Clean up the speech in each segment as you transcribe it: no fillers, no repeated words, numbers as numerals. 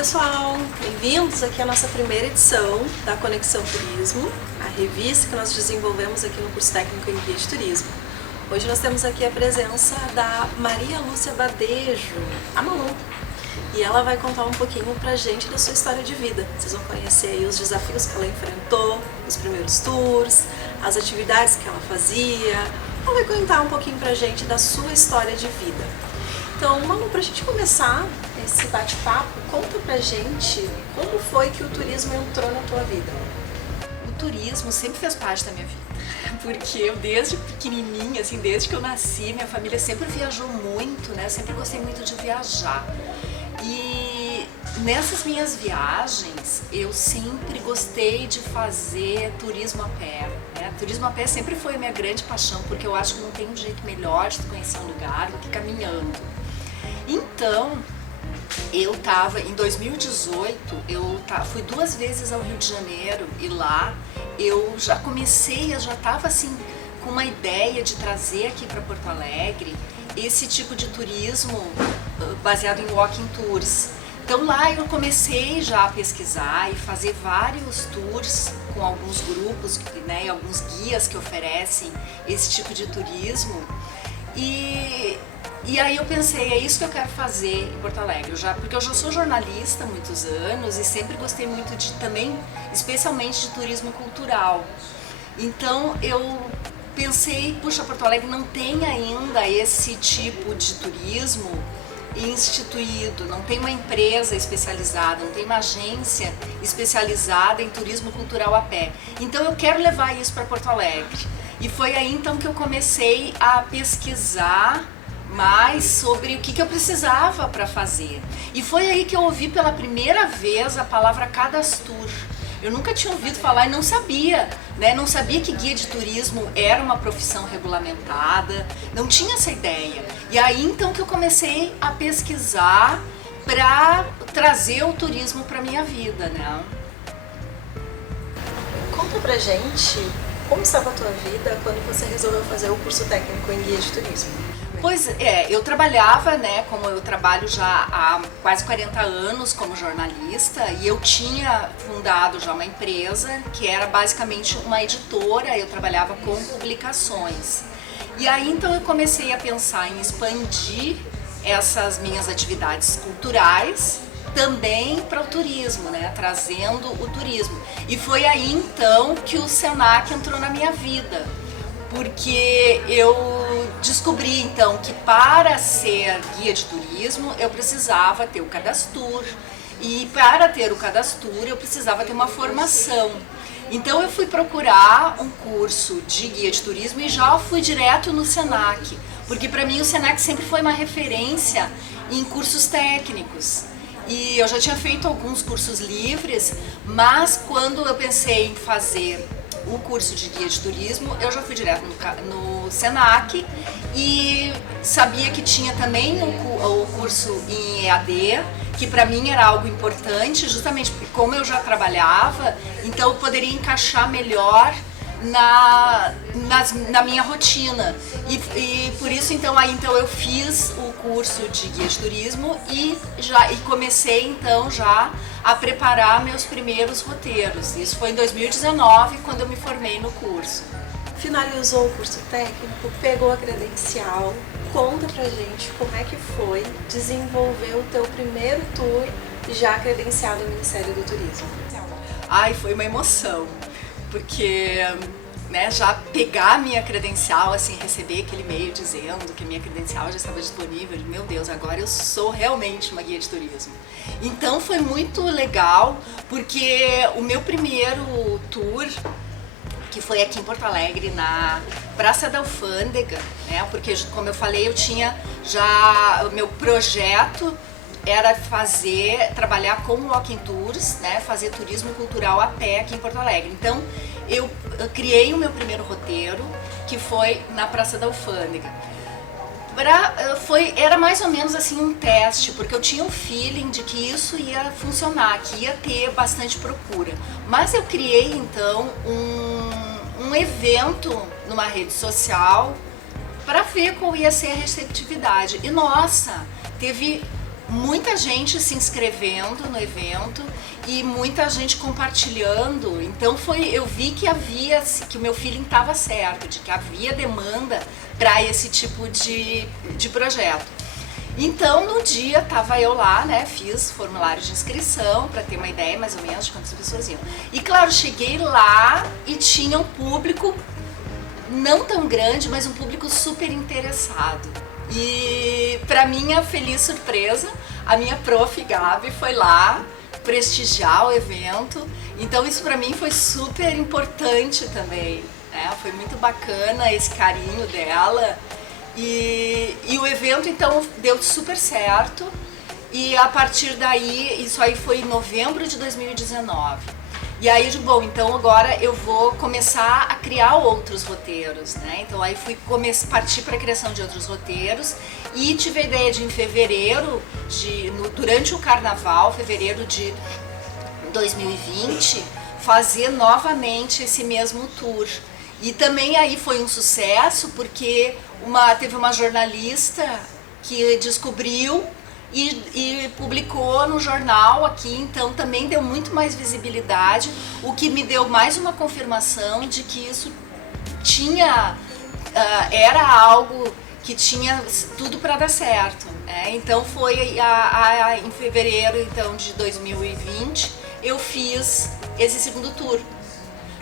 pessoal, bem-vindos aqui à nossa primeira edição da Conexão Turismo, a revista que nós desenvolvemos aqui no curso técnico em guia de turismo. Hoje nós temos aqui a presença da Maria Lúcia Badejo, a Malu, e ela vai contar um pouquinho pra gente da sua história de vida. Vocês vão conhecer aí os desafios que ela enfrentou, os primeiros tours, as atividades que ela fazia. Ela vai contar um pouquinho pra gente da sua história de vida. Então, Malu, pra gente começar esse bate-papo, conta pra gente como foi que o turismo entrou na tua vida. O turismo sempre fez parte da minha vida, porque eu desde pequenininha, assim, desde que eu nasci, minha família sempre viajou muito, né? Eu sempre gostei muito de viajar. E nessas minhas viagens, eu sempre gostei de fazer turismo a pé, né? Turismo a pé sempre foi a minha grande paixão, porque eu acho que não tem um jeito melhor de conhecer um lugar do que caminhando. Então, eu tava, em 2018, fui 2 vezes ao Rio de Janeiro e lá eu já tava assim, com uma ideia de trazer aqui para Porto Alegre esse tipo de turismo baseado em walking tours. Então lá eu comecei já a pesquisar e fazer vários tours com alguns grupos, né, e alguns guias que oferecem esse tipo de turismo. E aí eu pensei, é isso que eu quero fazer em Porto Alegre, porque eu já sou jornalista há muitos anos e sempre gostei muito de também, especialmente de turismo cultural. Então eu pensei, puxa, Porto Alegre não tem ainda esse tipo de turismo instituído, não tem uma empresa especializada, não tem uma agência especializada em turismo cultural a pé. Então eu quero levar isso para Porto Alegre. E foi aí então que eu comecei a pesquisar mais sobre o que eu precisava para fazer. E foi aí que eu ouvi pela primeira vez a palavra cadastur. Eu nunca tinha ouvido falar e não sabia, né? Não sabia que guia de turismo era uma profissão regulamentada, não tinha essa ideia. E aí então que eu comecei a pesquisar para trazer o turismo para minha vida, né? Conta pra gente como estava a tua vida quando você resolveu fazer o curso técnico em guia de turismo. Pois é, eu trabalhava, né, como eu trabalho já há quase 40 anos como jornalista, e eu tinha fundado já uma empresa que era basicamente uma editora, eu trabalhava com publicações. E aí então eu comecei a pensar em expandir essas minhas atividades culturais também para o turismo, né, trazendo o turismo. E foi aí então que o Senac entrou na minha vida, porque eu descobri então que para ser guia de turismo eu precisava ter o cadastur, e para ter o cadastur eu precisava ter uma formação. Então eu fui procurar um curso de guia de turismo e já fui direto no Senac, porque para mim o Senac sempre foi uma referência em cursos técnicos. E eu já tinha feito alguns cursos livres, mas quando eu pensei em fazer o curso de guia de turismo, eu já fui direto no Senac e sabia que tinha também o curso em EAD, que para mim era algo importante, justamente porque como eu já trabalhava, então eu poderia encaixar melhor na minha rotina. E por isso então eu fiz o curso de guia de turismo e comecei então já a preparar meus primeiros roteiros. Isso foi em 2019, quando eu me formei no curso. Finalizou o curso técnico, pegou a credencial. Conta pra gente como é que foi desenvolver o teu primeiro tour já credenciado no Ministério do Turismo. Ai, foi uma emoção, porque né, já pegar a minha credencial, assim, receber aquele e-mail dizendo que a minha credencial já estava disponível, meu Deus, agora eu sou realmente uma guia de turismo. Então foi muito legal, porque o meu primeiro tour, que foi aqui em Porto Alegre, na Praça da Alfândega, né, porque como eu falei, eu tinha já, o meu projeto era trabalhar com walking tours, né, fazer turismo cultural a pé aqui em Porto Alegre. Então eu criei o meu primeiro roteiro, que foi na Praça da Alfândega. Era mais ou menos assim um teste, porque eu tinha um feeling de que isso ia funcionar, que ia ter bastante procura. Mas eu criei então um evento numa rede social para ver qual ia ser a receptividade. E nossa, teve muita gente se inscrevendo no evento e muita gente compartilhando. Então eu vi que o meu feeling estava certo, de que havia demanda para esse tipo de projeto. Então no dia tava eu lá, né, fiz formulário de inscrição para ter uma ideia mais ou menos de quantas pessoas iam. E claro, cheguei lá e tinha um público não tão grande, mas um público super interessado. E para minha feliz surpresa, a minha prof. Gabi foi lá prestigiar o evento. Então isso para mim foi super importante também, né? Foi muito bacana esse carinho dela. E o evento então deu super certo. E a partir daí, isso aí foi em novembro de 2019. E aí eu digo, bom, então agora eu vou começar a criar outros roteiros, né? Então aí partir para a criação de outros roteiros e tive a ideia de em fevereiro, durante o carnaval, fevereiro de 2020, fazer novamente esse mesmo tour. E também aí foi um sucesso porque teve uma jornalista que descobriu e publicou no jornal aqui, então também deu muito mais visibilidade, o que me deu mais uma confirmação de que isso era algo que tinha tudo para dar certo, né? Então foi em fevereiro então, de 2020 eu fiz esse segundo tour.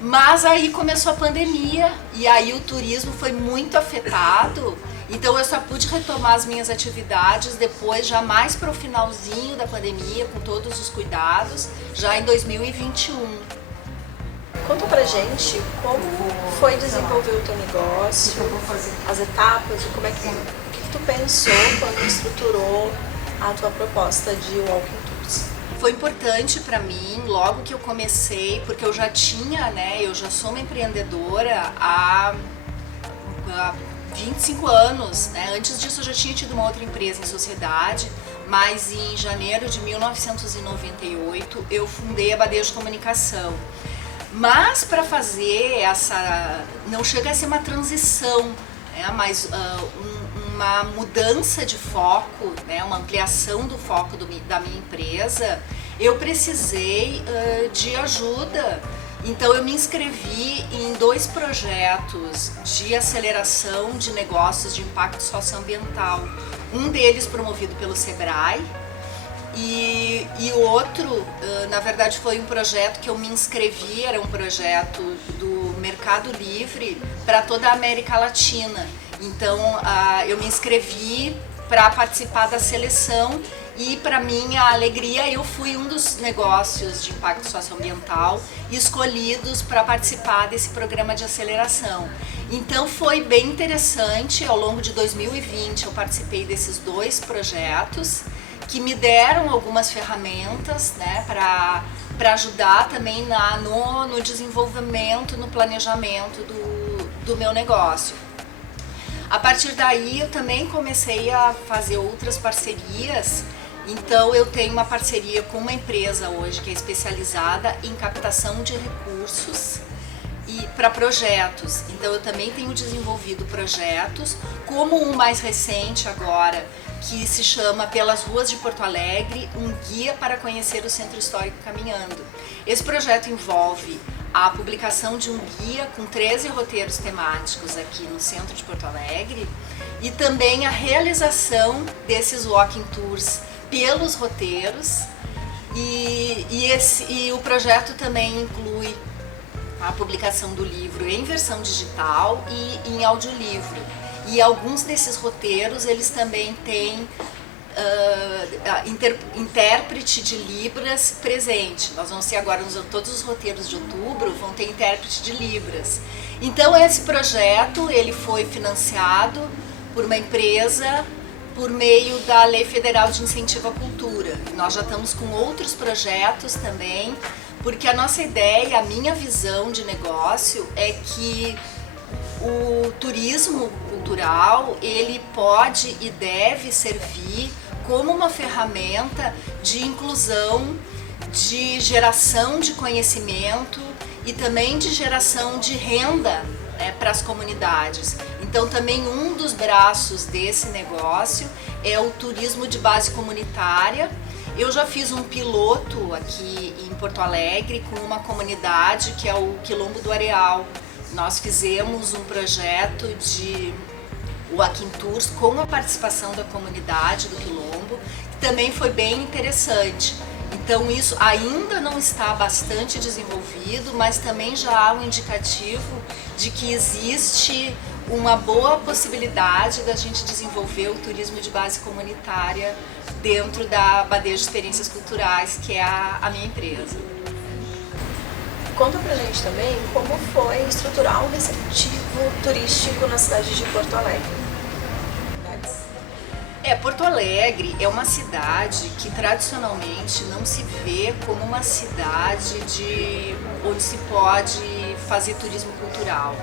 Mas aí começou a pandemia e aí o turismo foi muito afetado. Então eu só pude retomar as minhas atividades depois, já mais para o finalzinho da pandemia, com todos os cuidados, já em 2021. Conta pra gente como foi desenvolver o teu negócio, as etapas, o que tu pensou quando estruturou a tua proposta de Walking Tours. Foi importante para mim, logo que eu comecei, porque eu já tinha, né, eu já sou uma empreendedora há 25 anos, né? Antes disso eu já tinha tido uma outra empresa em sociedade, mas em janeiro de 1998 eu fundei a Badejo Comunicação. Mas para fazer não chega a ser uma transição, né? Mas uma mudança de foco, né? Uma ampliação do foco da minha empresa, eu precisei de ajuda. Então eu me inscrevi em 2 projetos de aceleração de negócios de impacto socioambiental. Um deles promovido pelo Sebrae e o outro, na verdade, foi um projeto que eu me inscrevi, era um projeto do Mercado Livre para toda a América Latina. Então eu me inscrevi para participar da seleção. E para minha alegria, eu fui um dos negócios de impacto socioambiental escolhidos para participar desse programa de aceleração. Então foi bem interessante, ao longo de 2020 eu participei desses 2 projetos que me deram algumas ferramentas, né, para ajudar também no desenvolvimento, no planejamento do meu negócio. A partir daí eu também comecei a fazer outras parcerias. Então eu tenho uma parceria com uma empresa hoje que é especializada em captação de recursos e para projetos. Então eu também tenho desenvolvido projetos, como um mais recente agora, que se chama Pelas Ruas de Porto Alegre, um guia para conhecer o Centro Histórico caminhando. Esse projeto envolve a publicação de um guia com 13 roteiros temáticos aqui no centro de Porto Alegre e também a realização desses walking tours pelos roteiros e o projeto também inclui a publicação do livro em versão digital e em audiolivro. E alguns desses roteiros eles também têm intérprete de Libras presente. Nós vamos ter agora, todos os roteiros de outubro vão ter intérprete de Libras. Então esse projeto ele foi financiado por uma empresa por meio da Lei Federal de Incentivo à Cultura. Nós já estamos com outros projetos também, porque a nossa ideia, a minha visão de negócio é que o turismo cultural, ele pode e deve servir como uma ferramenta de inclusão, de geração de conhecimento e também de geração de renda, né, para as comunidades. Então também um dos braços desse negócio é o turismo de base comunitária. Eu já fiz um piloto aqui em Porto Alegre com uma comunidade que é o Quilombo do Areal. Nós fizemos um projeto de walking tours com a participação da comunidade do Quilombo, que também foi bem interessante. Então isso ainda não está bastante desenvolvido, mas também já há um indicativo de que existe uma boa possibilidade da gente desenvolver o turismo de base comunitária dentro da Badejo de Experiências Culturais, que é a minha empresa. Conta pra gente também como foi estruturar um receptivo turístico na cidade de Porto Alegre. Porto Alegre é uma cidade que tradicionalmente não se vê como uma cidade onde se pode fazer turismo cultural.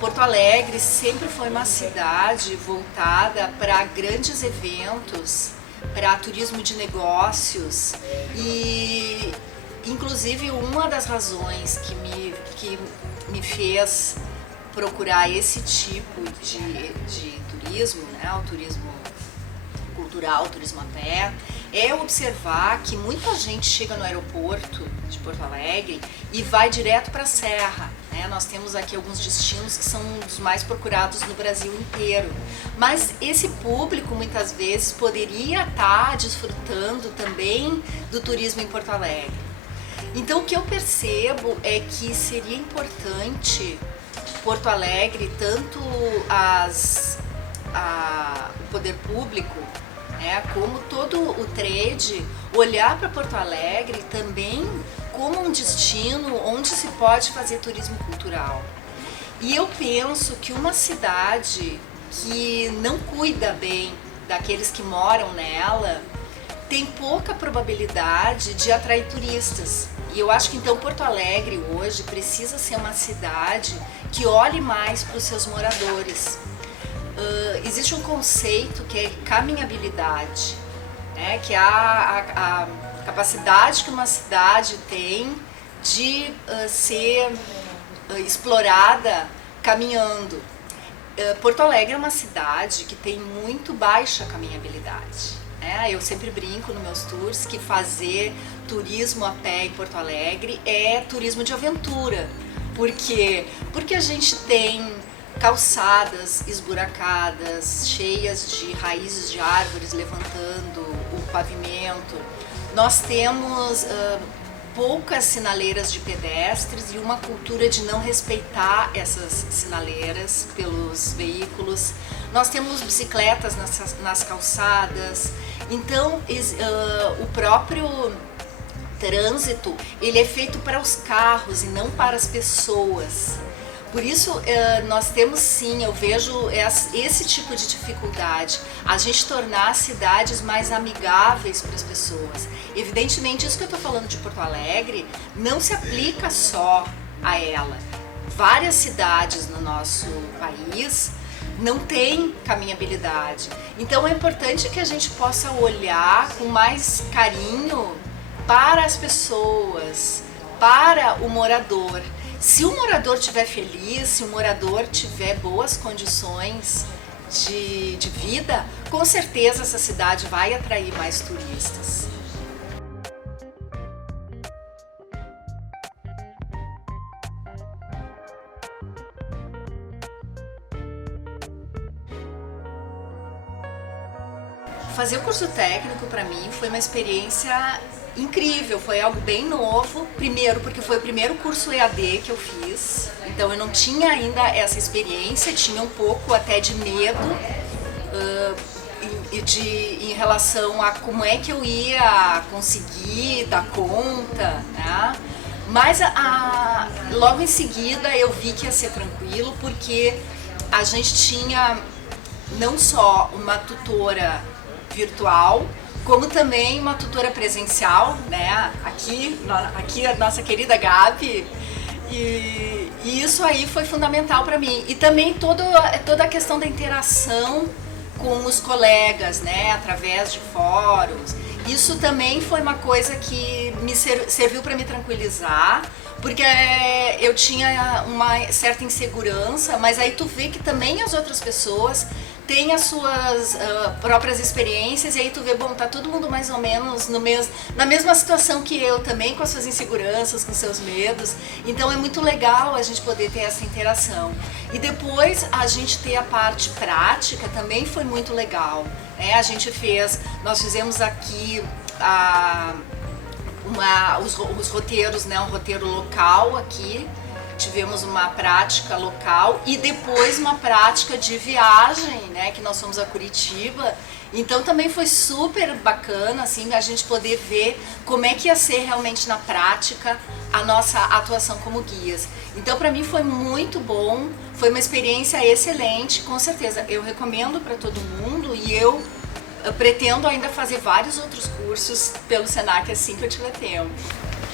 Porto Alegre sempre foi uma cidade voltada para grandes eventos, para turismo de negócios e, inclusive, uma das razões que me fez procurar esse tipo de turismo, né, o turismo cultural, turismo a pé, é observar que muita gente chega no aeroporto de Porto Alegre e vai direto para a Serra. Né? Nós temos aqui alguns destinos que são dos mais procurados no Brasil inteiro. Mas esse público muitas vezes poderia estar desfrutando também do turismo em Porto Alegre. Então o que eu percebo é que seria importante Porto Alegre, tanto o poder público, como todo o trade, olhar para Porto Alegre também como um destino onde se pode fazer turismo cultural. E eu penso que uma cidade que não cuida bem daqueles que moram nela tem pouca probabilidade de atrair turistas. E eu acho que então Porto Alegre hoje precisa ser uma cidade que olhe mais para os seus moradores. Existe um conceito que é caminhabilidade, né? Que é a capacidade que uma cidade tem de ser explorada caminhando. Porto Alegre é uma cidade que tem muito baixa caminhabilidade. Eu sempre brinco nos meus tours que fazer turismo a pé em Porto Alegre é turismo de aventura. Por quê? Porque a gente tem calçadas esburacadas, cheias de raízes de árvores levantando o pavimento. Nós temos poucas sinaleiras de pedestres e uma cultura de não respeitar essas sinaleiras pelos veículos. Nós temos bicicletas nas calçadas. Então, o próprio trânsito, ele é feito para os carros e não para as pessoas. Por isso, nós temos sim, eu vejo esse tipo de dificuldade, a gente tornar as cidades mais amigáveis para as pessoas. Evidentemente, isso que eu estou falando de Porto Alegre não se aplica só a ela. Várias cidades no nosso país não têm caminhabilidade. Então é importante que a gente possa olhar com mais carinho para as pessoas, para o morador. Se o morador estiver feliz, se o morador tiver boas condições de vida, com certeza essa cidade vai atrair mais turistas. Fazer o curso técnico para mim foi uma experiência incrível, foi algo bem novo. Primeiro porque foi o primeiro curso EAD que eu fiz, então eu não tinha ainda essa experiência, tinha um pouco até de medo em relação a como é que eu ia conseguir dar conta, né? Mas logo em seguida eu vi que ia ser tranquilo, porque a gente tinha não só uma tutora virtual, como também uma tutora presencial, né? Aqui a nossa querida Gabi, e isso aí foi fundamental para mim. E também toda a questão da interação com os colegas, né? Através de fóruns. Isso também foi uma coisa que me serviu para me tranquilizar, porque eu tinha uma certa insegurança, mas aí tu vê que também as outras pessoas tem as suas próprias experiências, e aí tu vê, bom, tá todo mundo mais ou menos na mesma situação que eu também, com as suas inseguranças, com seus medos. Então é muito legal a gente poder ter essa interação. E depois a gente ter a parte prática também foi muito legal, né? Nós fizemos aqui os roteiros, né? Um roteiro local aqui. Tivemos uma prática local e depois uma prática de viagem, né, que nós fomos a Curitiba. Então também foi super bacana, assim, a gente poder ver como é que ia ser realmente na prática a nossa atuação como guias. Então para mim foi muito bom, foi uma experiência excelente, com certeza. Eu recomendo para todo mundo e eu pretendo ainda fazer vários outros cursos pelo Senac assim que eu tiver tempo.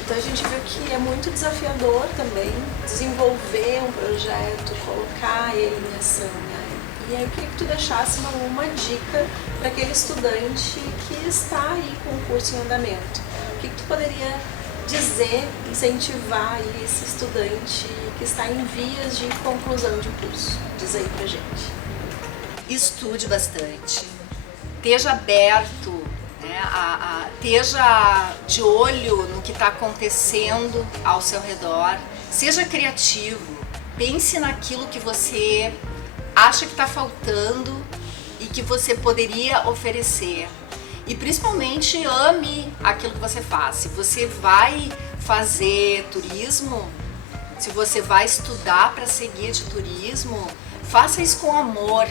Então a gente viu que é muito desafiador também desenvolver um projeto, colocar ele em ação, né? E aí eu queria que tu deixasse uma dica para aquele estudante que está aí com o curso em andamento. O que tu poderia dizer, incentivar aí esse estudante que está em vias de conclusão de curso? Diz aí pra gente. Estude bastante, esteja aberto, né, esteja de olho no que está acontecendo ao seu redor, seja criativo, pense naquilo que você acha que está faltando e que você poderia oferecer. E principalmente ame aquilo que você faz. Se você vai fazer turismo, se você vai estudar para ser guia de turismo, faça isso com amor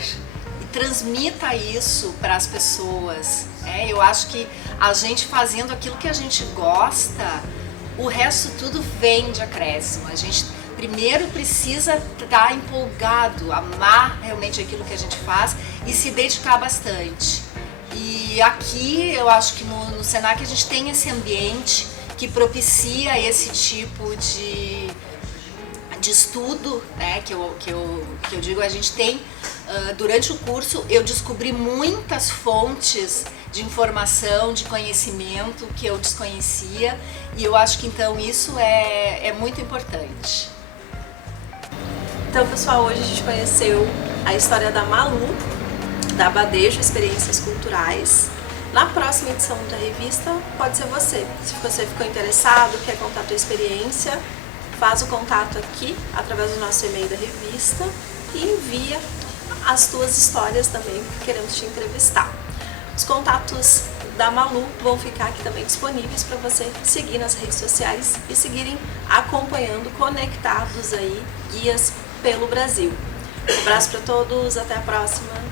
e transmita isso para as pessoas. Eu acho que a gente fazendo aquilo que a gente gosta, o resto tudo vem de acréscimo. A gente primeiro precisa estar empolgado, amar realmente aquilo que a gente faz e se dedicar bastante. E aqui eu acho que no Senac a gente tem esse ambiente que propicia esse tipo de estudo, né, que eu digo, a gente tem, durante o curso eu descobri muitas fontes de informação, de conhecimento que eu desconhecia, e eu acho que então isso é muito importante. Então pessoal, hoje a gente conheceu a história da Malu, da Badejo Experiências Culturais. Na próxima edição da revista pode ser você. Se você ficou interessado, quer contar a tua experiência, faz o contato aqui através do nosso e-mail da revista e envia as tuas histórias também, porque queremos te entrevistar. Os contatos da Malu vão ficar aqui também disponíveis para você seguir nas redes sociais e seguirem acompanhando, conectados aí, guias pelo Brasil. Um abraço para todos, até a próxima!